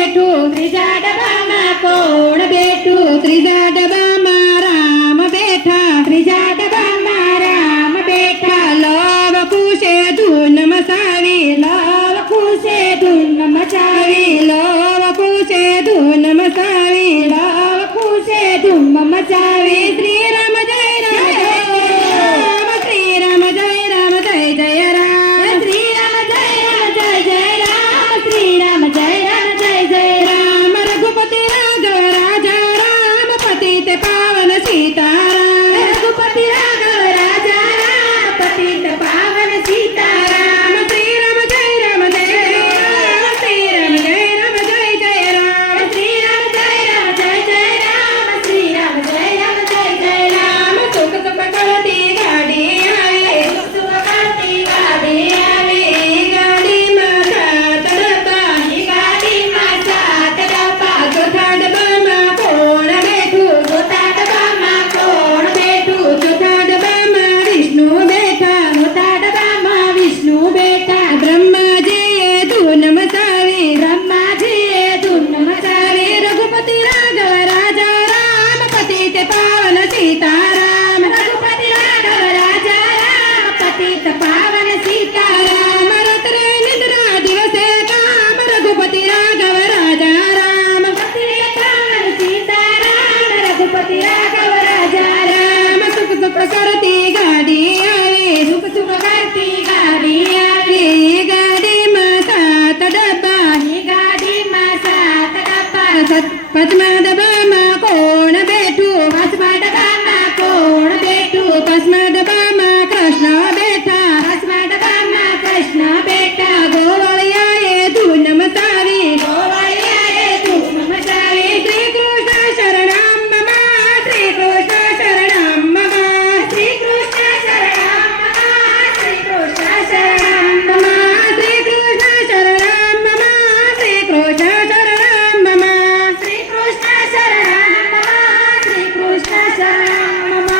બેઠું ત્રીજા ડબ્બામાં કોણ બેઠું ત્રીજા ડબ્બામાં રામ બેઠા ત્રીજા ડબ્બામાં રામ બેઠા લવ ખુશે ધૂન મચાવી લવ ખુશે ધૂન મચાવી લવ ખુશે ધૂન મચાવી લવ ખુશે ધૂમ મચાવી શ્રી રામ જય રામ શ્રી રામ જય રામ જય જય રામ શ્રી રામ જય જય રામ શ્રી રામ જય જય રામ રઘુપતિ રાઘવ રાજા રામ પતિત પાવન સીતારામ રઘુપતિ રાઘવ રાજા રામ પતિત પાવન સીતારામ શ્રી રામ જય રામ જય રામ શ્રી રામ જય જય રામ શ્રી રામ જય જય રામ શ્રી રામ જય જય રામ સુખ સુખ કરતી ગાડી આવી સુખ સુખ કરતી ગાડી આવી ગાડીમાં સાત ડબ્બા ગાડીમાં સાત ડબ્બા ચોથા ડબ્બામાં કોણ બેઠું ચોથા ડબ્બામાં કોણ બેઠું ચોથા ડબ્બામાં વિષ્ણુ બેઠા ચોથા ડબ્બામાં વિષ્ણુ બેઠા બ્રહ્માજીએ ધૂન મચાવી બ્રહ્માજીએ ધૂન મચાવી રઘુપતિ રાઘવ રાજા રામ પતિત પાવન સીતારામ રઘુપતિ રાઘવ રાજા રામ પતિત પાવન સીતારામ રાત્રે નિદ્રા દિવસે કામ રઘુપતિ રાઘવ રાજા રામ પતિત પાવન સીતારામ રઘુપતિ રાઘવ રાજા રામ સુખ સુખ કરતી ગાડી આવી સુખ સુખ કરતી ગાડી આવી ગાડીમાં સાત ડબ્બા ગાડીમાં સાત ડબ્બા પાંચમા ડબ્બામાં કોણ બેઠું પાંચમા ડબ્બામાં કોણ બેઠું પાંચમા ડબ્બામાં કૃષ્ણ બેઠા પાંચમા ડબ્બામાં કૃષ્ણ બેઠા ગોવાળિયાએ ધૂન મચાવી ગોવાળિયાએ ધૂન મચાવી શ્રી કૃષ્ણ શરણમ મમ શ્રી કૃષ્ણ શરણમ મમ શ્રી કૃષ્ણ શરણમ મમ શ્રી કૃષ્ણ શરણમ મમ શ્રી કૃષ્ણ શરણમ મમ શ્રી કૃષ્ણ શરણમ મમ શ્રી કૃષ્ણ શરણમ મમ શ્રી કૃષ્ણ શરણમ મમ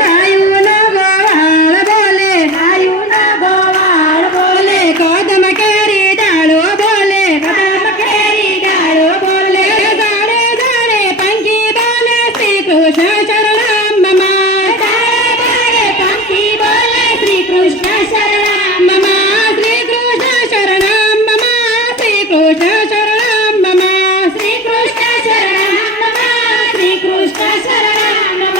ગાયુનો ગોવાળ બોલે ગાયુનો ગોવાળ બોલે કદમ કેરી ડાળો બોલે કદમ કેરી ડાળો બોલે ગાડે ગાડે પંખી બોલે શ્રી કૃષ્ણ શરણમ મમ ગાડે ગાડે પંખી બોલે શ્રી કૃષ્ણ શરણમ મમ શ્રી કૃષ્ણ શરણમ મમ શ્રી કૃષ્ણ શરણમ મમ શ્રી કૃષ્ણ શરણમ મમ શ્રી કૃષ્ણ શરણમ મમ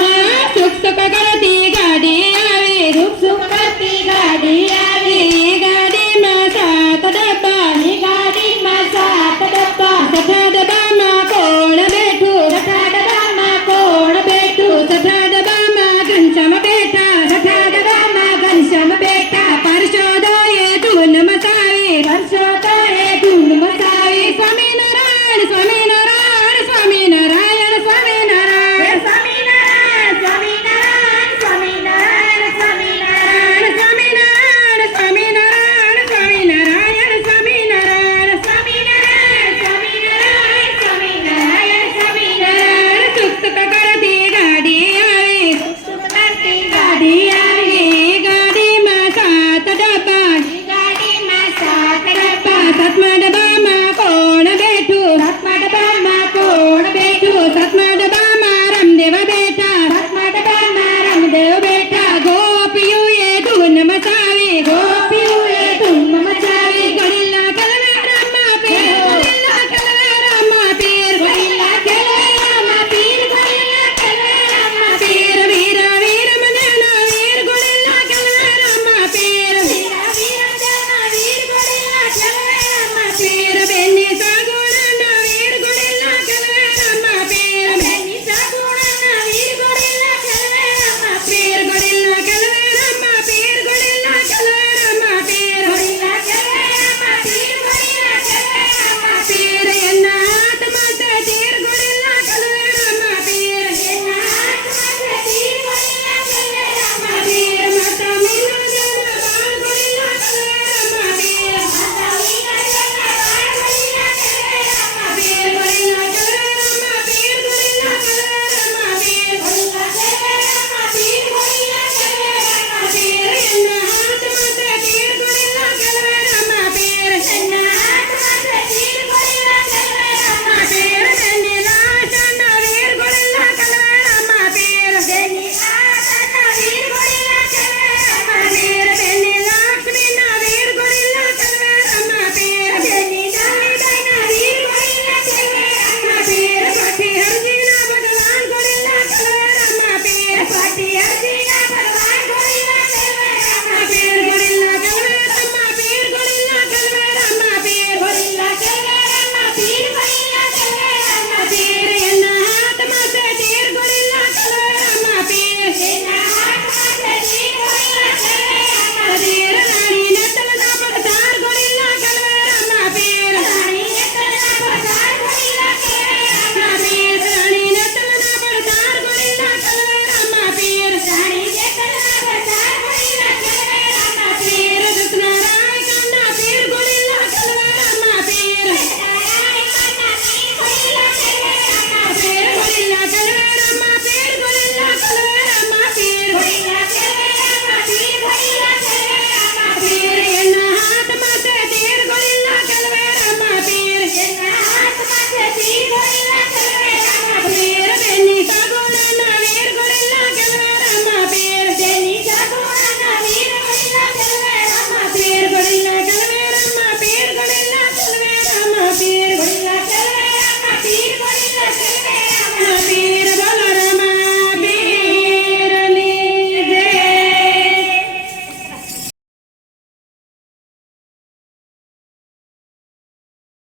સુખ સુખ કરતી ગાડી આવી સુખ સુખ કરતી ગાડી આવી ગાડીમાં સાત ડબ્બા ગાડીમાં સાત ડબ્બા છઠ્ઠા ડબ્બામાં કોણ બેઠું છઠ્ઠા ડબ્બામાં કોણ બેઠું છઠ્ઠા ડબ્બામાં ઘનશ્યામ બેઠા છઠ્ઠા ડબ્બામાં ઘનશ્યામ બેઠા પાર્ષદોએ ધૂન મચાવી પાર્ષદોએ ધૂન મચાવી સ્વામિનારાયણ સ્વામિનારાયણ સ્વામિનારાયણ સ્વામિનારાયણ સ્વામિનારાયણ સ્વામિનારાયણ સ્વામિનારાયણ સ્વામિનારાયણ સ્વામિનારાયણ સ્વામિનારાયણ સ્વામિનારાયણ સ્વામિનારાયણ સ્વામિનારાયણ સ્વામિનારાયણ સ્વામિનારાયણ સ્વામિનારાયણ સુખ સુખ કરતી ગાડી આવી સુખ સુખ કરતી ગાડી આવી ગાડીમાં સાત ડબ્બા ગાડીમાં સાત ડબ્બા સાતમા ડબ્બા